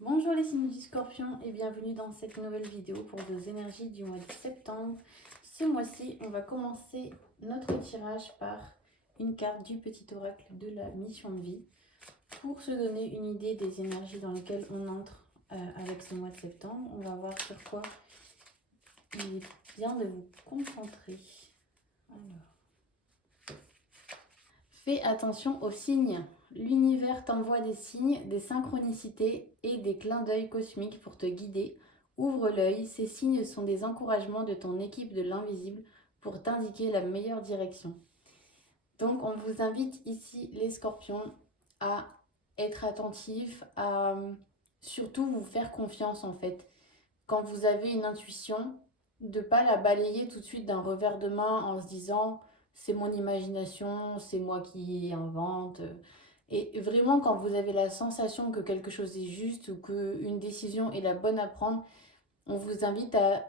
Bonjour les signes du Scorpion et bienvenue dans cette nouvelle vidéo pour vos énergies du mois de septembre. Ce mois-ci, on va commencer notre tirage par une carte du petit oracle de la mission de vie pour se donner une idée des énergies dans lesquelles on entre avec ce mois de septembre. On va voir sur quoi il est bien de vous concentrer. Alors, fais attention aux signes. L'univers t'envoie des signes, des synchronicités et des clins d'œil cosmiques pour te guider. Ouvre l'œil, ces signes sont des encouragements de ton équipe de l'invisible pour t'indiquer la meilleure direction. Donc on vous invite ici les scorpions à être attentifs, à surtout vous faire confiance en fait. Quand vous avez une intuition, de ne pas la balayer tout de suite d'un revers de main en se disant c'est mon imagination, c'est moi qui invente. Et vraiment, quand vous avez la sensation que quelque chose est juste ou qu'une décision est la bonne à prendre, on vous invite à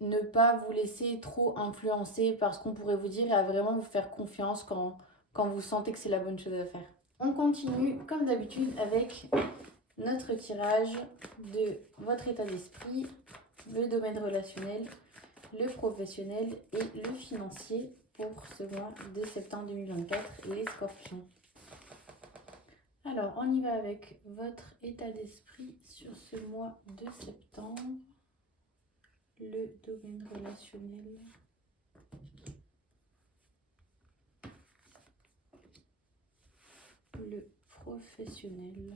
ne pas vous laisser trop influencer par ce qu'on pourrait vous dire et à vraiment vous faire confiance quand vous sentez que c'est la bonne chose à faire. On continue comme d'habitude avec notre tirage de votre état d'esprit, le domaine relationnel, le professionnel et le financier pour ce mois de septembre 2024, les scorpions. Alors, on y va avec votre état d'esprit sur ce mois de septembre. Le domaine relationnel. Le professionnel.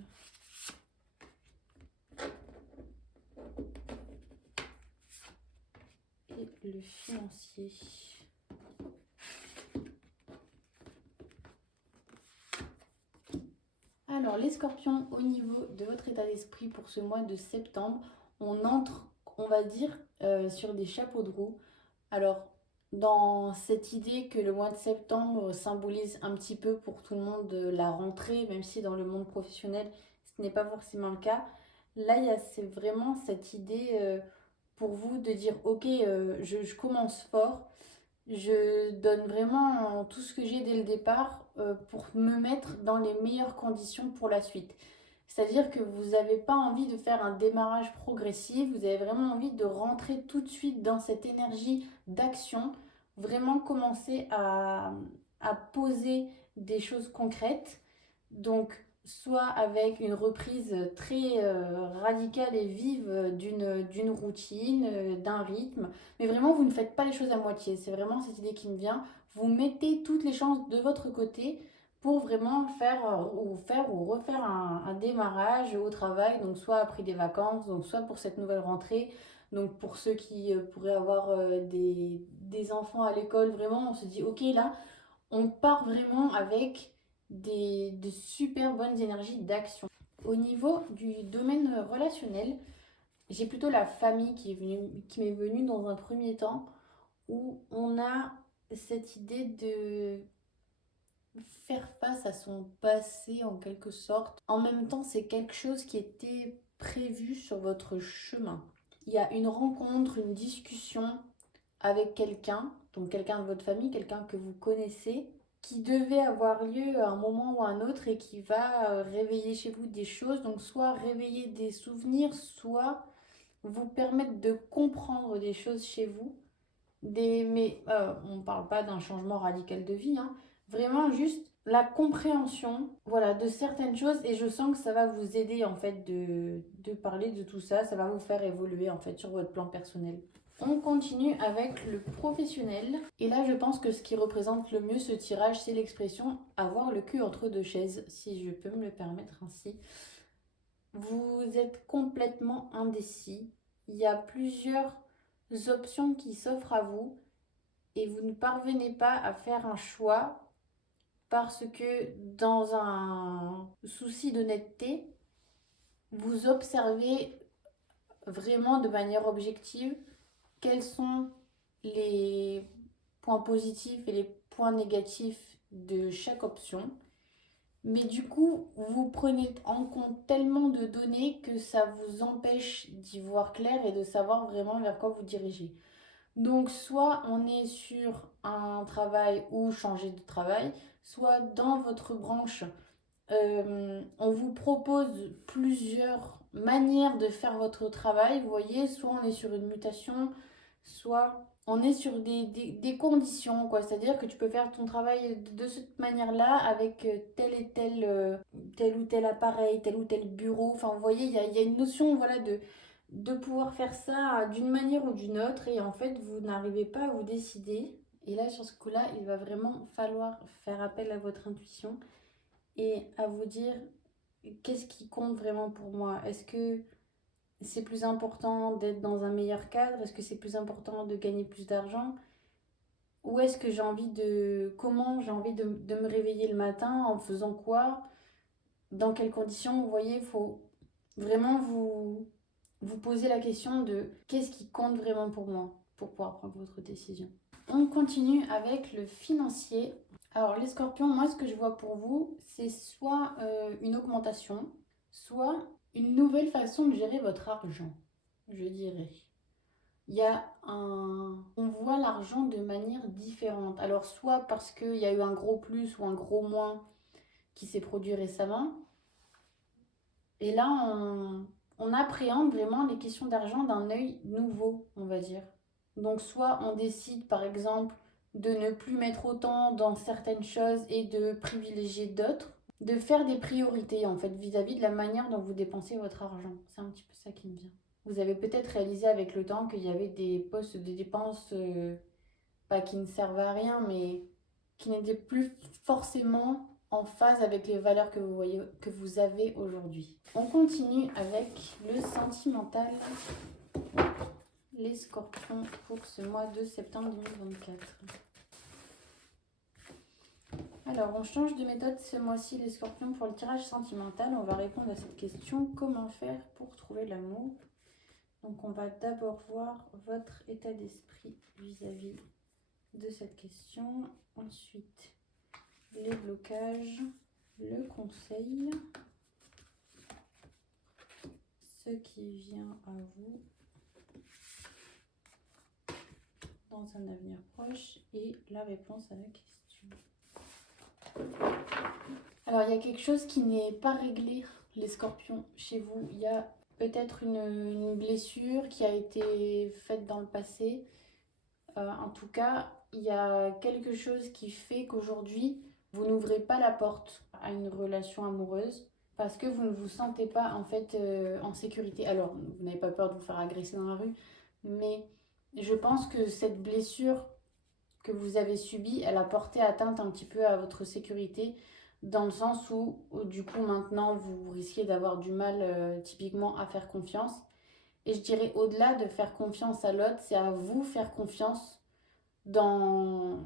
Et le financier. Alors, les scorpions, au niveau de votre état d'esprit pour ce mois de septembre, on entre, on va dire, sur des chapeaux de roue. Alors, dans cette idée que le mois de septembre symbolise un petit peu pour tout le monde la rentrée, même si dans le monde professionnel, ce n'est pas forcément le cas. Là, c'est vraiment cette idée pour vous de dire, ok, je commence fort, je donne vraiment tout ce que j'ai dès le départ pour me mettre dans les meilleures conditions pour la suite. C'est-à-dire que vous n'avez pas envie de faire un démarrage progressif, vous avez vraiment envie de rentrer tout de suite dans cette énergie d'action, vraiment commencer à poser des choses concrètes. Donc, soit avec une reprise très radicale et vive d'une routine, d'un rythme, mais vraiment, vous ne faites pas les choses à moitié. C'est vraiment cette idée qui me vient. Vous mettez toutes les chances de votre côté pour vraiment faire ou refaire un démarrage au travail, donc soit après des vacances, donc soit pour cette nouvelle rentrée. Donc pour ceux qui pourraient avoir des enfants à l'école, vraiment, on se dit, ok, là, on part vraiment avec de super bonnes énergies d'action. Au niveau du domaine relationnel, j'ai plutôt la famille qui m'est venue dans un premier temps, où on a cette idée de faire face à son passé en quelque sorte. En même temps, c'est quelque chose qui était prévu sur votre chemin. Il y a une rencontre, une discussion avec quelqu'un, donc quelqu'un de votre famille, quelqu'un que vous connaissez, qui devait avoir lieu à un moment ou à un autre et qui va réveiller chez vous des choses, donc soit réveiller des souvenirs, soit vous permettre de comprendre des choses chez vous. Mais on ne parle pas d'un changement radical de vie, hein. Vraiment juste la compréhension, voilà, de certaines choses, et je sens que ça va vous aider en fait de parler de tout ça, ça va vous faire évoluer en fait sur votre plan personnel. On continue avec le professionnel. Et là, je pense que ce qui représente le mieux ce tirage, c'est l'expression avoir le cul entre deux chaises, si je peux me le permettre ainsi. Vous êtes complètement indécis. Il y a plusieurs options qui s'offrent à vous et vous ne parvenez pas à faire un choix parce que dans un souci d'honnêteté, vous observez vraiment de manière objective quels sont les points positifs et les points négatifs de chaque option. Mais du coup, vous prenez en compte tellement de données que ça vous empêche d'y voir clair et de savoir vraiment vers quoi vous dirigez. Donc, soit on est sur un travail ou changer de travail, soit dans votre branche, on vous propose plusieurs manières de faire votre travail. Vous voyez, soit on est sur une mutation, soit on est sur des conditions, quoi. C'est-à-dire que tu peux faire ton travail de cette manière-là avec tel ou tel appareil, tel ou tel bureau. Enfin, vous voyez, il y a une notion, voilà, de pouvoir faire ça d'une manière ou d'une autre. Et en fait, vous n'arrivez pas à vous décider. Et là, sur ce coup-là, il va vraiment falloir faire appel à votre intuition et à vous dire qu'est-ce qui compte vraiment pour moi. Est-ce que c'est plus important d'être dans un meilleur cadre? Est-ce que c'est plus important de gagner plus d'argent? Ou est-ce que j'ai envie de... Comment j'ai envie de me réveiller le matin? En faisant quoi? Dans quelles conditions? Vous voyez, il faut vraiment vous poser la question de qu'est-ce qui compte vraiment pour moi pour pouvoir prendre votre décision. On continue avec le financier. Alors les scorpions, moi ce que je vois pour vous, c'est soit une augmentation, soit une nouvelle façon de gérer votre argent, je dirais. Il y a un... On voit l'argent de manière différente. Alors soit parce qu'il y a eu un gros plus ou un gros moins qui s'est produit récemment. Et là, on appréhende vraiment les questions d'argent d'un œil nouveau, on va dire. Donc soit on décide par exemple de ne plus mettre autant dans certaines choses et de privilégier d'autres, de faire des priorités en fait vis-à-vis de la manière dont vous dépensez votre argent. C'est un petit peu ça qui me vient. Vous avez peut-être réalisé avec le temps qu'il y avait des postes de dépenses, pas qui ne servent à rien, mais qui n'étaient plus forcément en phase avec les valeurs que vous voyez, que vous avez aujourd'hui. On continue avec le sentimental. Les scorpions pour ce mois de septembre 2024. Alors, on change de méthode ce mois-ci, les scorpions, pour le tirage sentimental. On va répondre à cette question, comment faire pour trouver l'amour? Donc, on va d'abord voir votre état d'esprit vis-à-vis de cette question. Ensuite, les blocages, le conseil, ce qui vient à vous dans un avenir proche et la réponse à la question. Alors, il y a quelque chose qui n'est pas réglé, les scorpions, chez vous. Il y a peut-être une blessure qui a été faite dans le passé. En tout cas, il y a quelque chose qui fait qu'aujourd'hui, vous n'ouvrez pas la porte à une relation amoureuse parce que vous ne vous sentez pas en fait en sécurité. Alors, vous n'avez pas peur de vous faire agresser dans la rue, mais je pense que cette blessure que vous avez subie, elle a porté atteinte un petit peu à votre sécurité dans le sens où du coup maintenant vous risquez d'avoir du mal typiquement à faire confiance. Et je dirais au-delà de faire confiance à l'autre, c'est à vous faire confiance dans,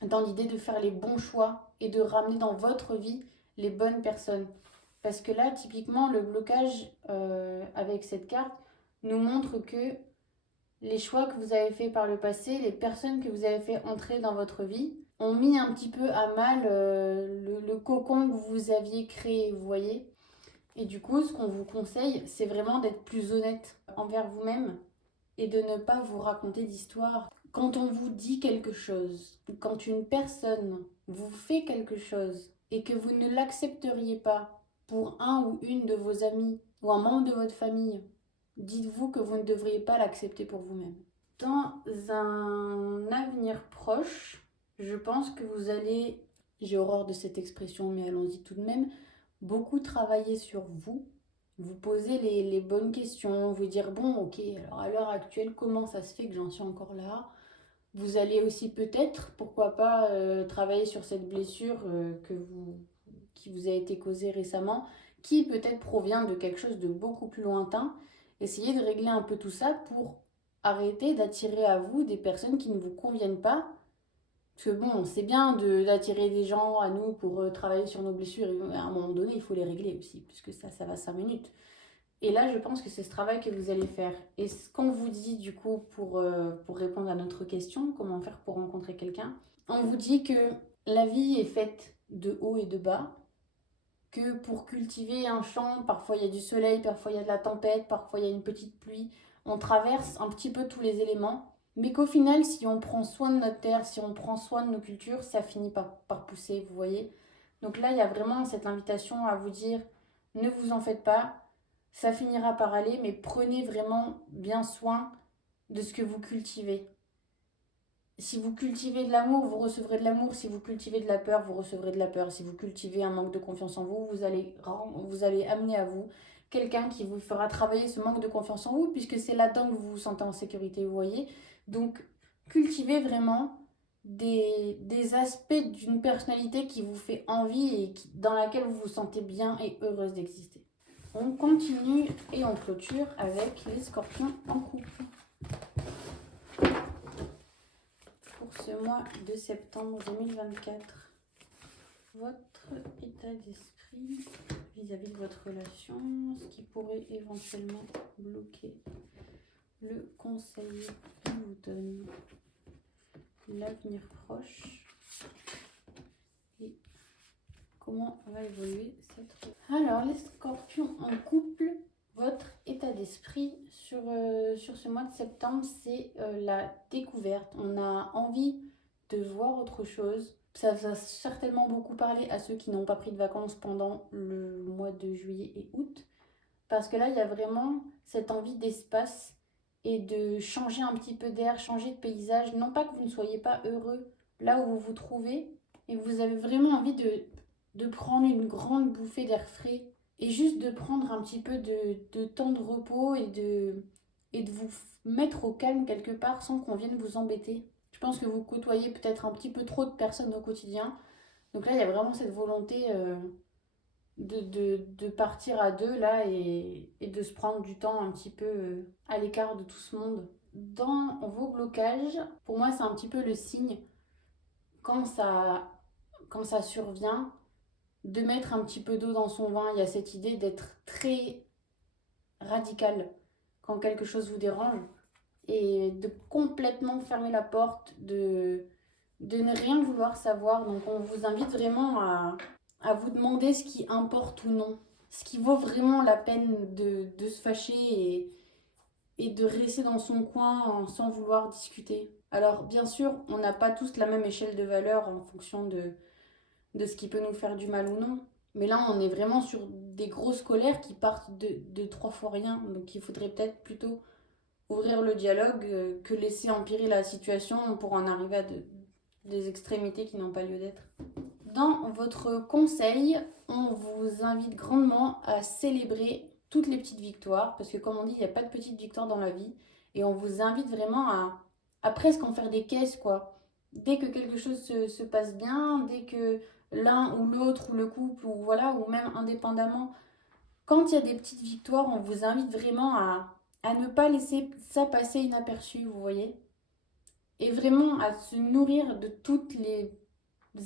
dans l'idée de faire les bons choix et de ramener dans votre vie les bonnes personnes. Parce que là, typiquement, le blocage avec cette carte nous montre que les choix que vous avez faits par le passé, les personnes que vous avez fait entrer dans votre vie, ont mis un petit peu à mal le cocon que vous aviez créé, vous voyez. Et du coup, ce qu'on vous conseille, c'est vraiment d'être plus honnête envers vous-même et de ne pas vous raconter d'histoires. Quand on vous dit quelque chose, quand une personne vous fait quelque chose et que vous ne l'accepteriez pas pour un ou une de vos amis ou un membre de votre famille, dites-vous que vous ne devriez pas l'accepter pour vous-même. Dans un avenir proche, je pense que vous allez, j'ai horreur de cette expression, mais allons-y tout de même, beaucoup travailler sur vous, vous poser les bonnes questions, vous dire, bon, ok, alors à l'heure actuelle, comment ça se fait que j'en suis encore là? Vous allez aussi peut-être, pourquoi pas, travailler sur cette blessure qui vous a été causée récemment, qui peut-être provient de quelque chose de beaucoup plus lointain. Essayez de régler un peu tout ça pour arrêter d'attirer à vous des personnes qui ne vous conviennent pas. Parce que bon, c'est bien d'attirer des gens à nous pour travailler sur nos blessures. Et à un moment donné, il faut les régler aussi, puisque ça va 5 minutes. Et là, je pense que c'est ce travail que vous allez faire. Et ce qu'on vous dit, du coup, pour répondre à notre question, comment faire pour rencontrer quelqu'un, on vous dit que la vie est faite de haut et de bas, que pour cultiver un champ, parfois il y a du soleil, parfois il y a de la tempête, parfois il y a une petite pluie. On traverse un petit peu tous les éléments, mais qu'au final, si on prend soin de notre terre, si on prend soin de nos cultures, ça finit par pousser, vous voyez. Donc là, il y a vraiment cette invitation à vous dire, ne vous en faites pas, ça finira par aller, mais prenez vraiment bien soin de ce que vous cultivez. Si vous cultivez de l'amour, vous recevrez de l'amour. Si vous cultivez de la peur, vous recevrez de la peur. Si vous cultivez un manque de confiance en vous, vous allez amener à vous quelqu'un qui vous fera travailler ce manque de confiance en vous, puisque c'est là-dedans que vous vous sentez en sécurité, vous voyez. Donc, cultivez vraiment des aspects d'une personnalité qui vous fait envie et dans laquelle vous vous sentez bien et heureuse d'exister. On continue et on clôture avec les scorpions en couple. Pour ce mois de septembre 2024, votre état d'esprit vis-à-vis de votre relation, ce qui pourrait éventuellement bloquer, le conseil qu'il vous donne, l'avenir proche et comment va évoluer cette relation. Alors, les scorpions en couple, votre état d'esprit sur ce mois de septembre, c'est la découverte. On a envie de voir autre chose. Ça va certainement beaucoup parler à ceux qui n'ont pas pris de vacances pendant le mois de juillet et août. Parce que là, il y a vraiment cette envie d'espace et de changer un petit peu d'air, changer de paysage. Non pas que vous ne soyez pas heureux là où vous vous trouvez, et vous avez vraiment envie de prendre une grande bouffée d'air frais et juste de prendre un petit peu de temps de repos et de vous mettre au calme quelque part sans qu'on vienne vous embêter. Je pense que vous côtoyez peut-être un petit peu trop de personnes au quotidien. Donc là, il y a vraiment cette volonté de partir à deux là et de se prendre du temps un petit peu à l'écart de tout ce monde. Dans vos blocages, pour moi, c'est un petit peu le signe quand ça survient de mettre un petit peu d'eau dans son vin. Il y a cette idée d'être très radical quand quelque chose vous dérange et de complètement fermer la porte, de ne rien vouloir savoir. Donc on vous invite vraiment à vous demander ce qui importe ou non, ce qui vaut vraiment la peine de se fâcher et de rester dans son coin sans vouloir discuter. Alors bien sûr, on n'a pas tous la même échelle de valeur en fonction de ce qui peut nous faire du mal ou non. Mais là, on est vraiment sur des grosses colères qui partent de trois fois rien. Donc il faudrait peut-être plutôt ouvrir le dialogue que laisser empirer la situation pour en arriver à des extrémités qui n'ont pas lieu d'être. Dans votre conseil, on vous invite grandement à célébrer toutes les petites victoires, parce que comme on dit, il n'y a pas de petites victoires dans la vie, et on vous invite vraiment à presque en faire des caisses, quoi. Dès que quelque chose se passe bien, dès que l'un ou l'autre, ou le couple, ou voilà, ou même indépendamment, quand il y a des petites victoires, on vous invite vraiment à ne pas laisser ça passer inaperçu, vous voyez, et vraiment à se nourrir de toutes les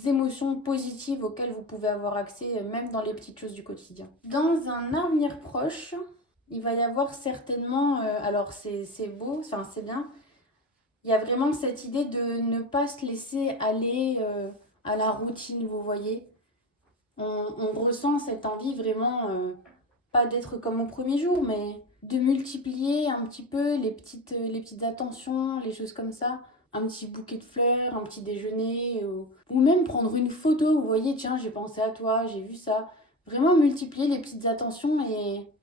émotions positives auxquelles vous pouvez avoir accès, même dans les petites choses du quotidien. Dans un avenir proche, il va y avoir certainement, alors c'est beau, enfin c'est bien, il y a vraiment cette idée de ne pas se laisser aller à la routine, vous voyez. On ressent cette envie vraiment, pas d'être comme au premier jour, mais de multiplier un petit peu les petites attentions, les choses comme ça. Un petit bouquet de fleurs, un petit déjeuner, ou même prendre une photo, vous voyez, tiens, j'ai pensé à toi, j'ai vu ça. Vraiment multiplier les petites attentions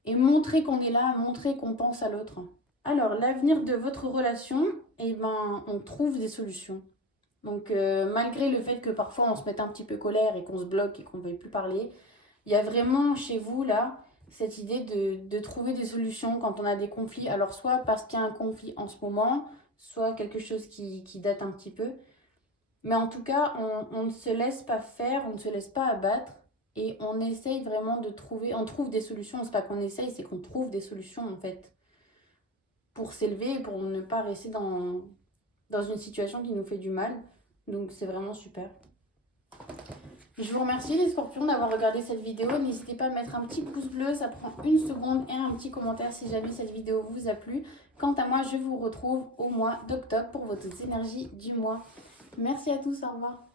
et montrer qu'on est là, montrer qu'on pense à l'autre. Alors, l'avenir de votre relation, eh ben, on trouve des solutions. Donc, malgré le fait que parfois on se mette un petit peu colère et qu'on se bloque et qu'on ne veuille plus parler, il y a vraiment chez vous, là, cette idée de trouver des solutions quand on a des conflits. Alors, soit parce qu'il y a un conflit en ce moment, soit quelque chose qui date un petit peu. Mais en tout cas, on ne se laisse pas faire, on ne se laisse pas abattre et on essaye vraiment de trouver, on trouve des solutions. C'est pas qu'on essaye, c'est qu'on trouve des solutions en fait pour s'élever et pour ne pas rester dans une situation qui nous fait du mal. Donc c'est vraiment super. Je vous remercie les scorpions d'avoir regardé cette vidéo. N'hésitez pas à mettre un petit pouce bleu, ça prend une seconde, et un petit commentaire si jamais cette vidéo vous a plu. Quant à moi, je vous retrouve au mois d'octobre pour votre énergie du mois. Merci à tous, au revoir.